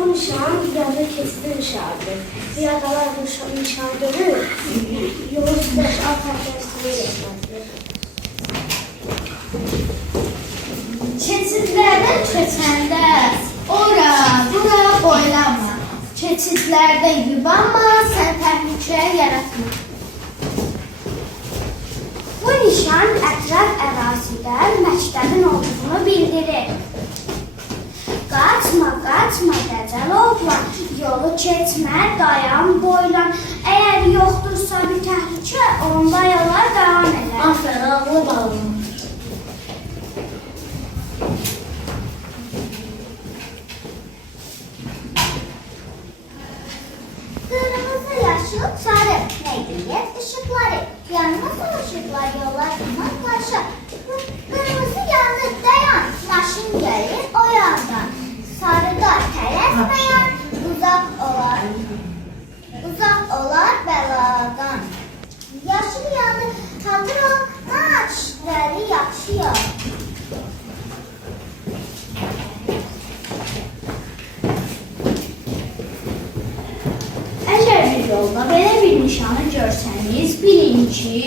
Bu nişan yolda kesilir nişandır. Piyadalar bu nişan görür, yolu süreç alt arkadaşlığı yapmazdır. Keçidlərdən keçəndə ora, bura boylanma. Keçidlərdə yubanma, sən təhlükə yaratma. Bu nişan ətraf ərazidə məktəbin olduğunu bildirir. Qaçma, qaçma, dəcəl oğlan, yolu keçmə, dayan, boylan. Əgər yoxdursa bir təhlükə, onda yola davam edər. Aferin, ağlı bağlı. Kırmızı, yaşıl, sarı, renkli ışıkları. Yanmasın ışıklar, yollar zaman karşı. Kırmızı yandı, dayan, maşın gelir o yandan. Sarıda tələsməyən, uzaq olar bəladan. Yaşıl yandı, hazır ol, naçləri yaxşı yol. Əgər bir yolda belə bir nişanı görsəniz, bilin ki,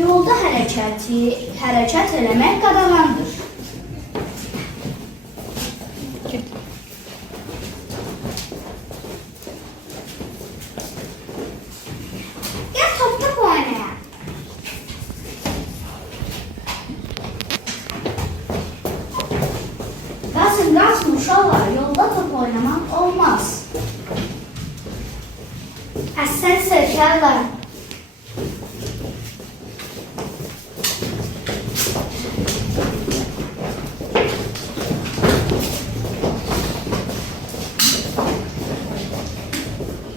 yolda hərəkət eləmək qadağandır. Gəl top oynayaq. Qaçın, uşaqlar, yolda top oynamaq olmaz. Əsən sərkərlər.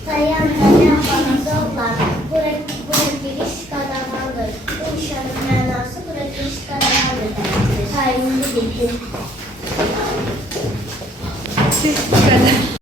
Dayan, dayan, bana bura giriş qadağandır. Bu nişanın mənası bura giriş qadağandır deməkdir. Hayır, indi bildim. Bəli.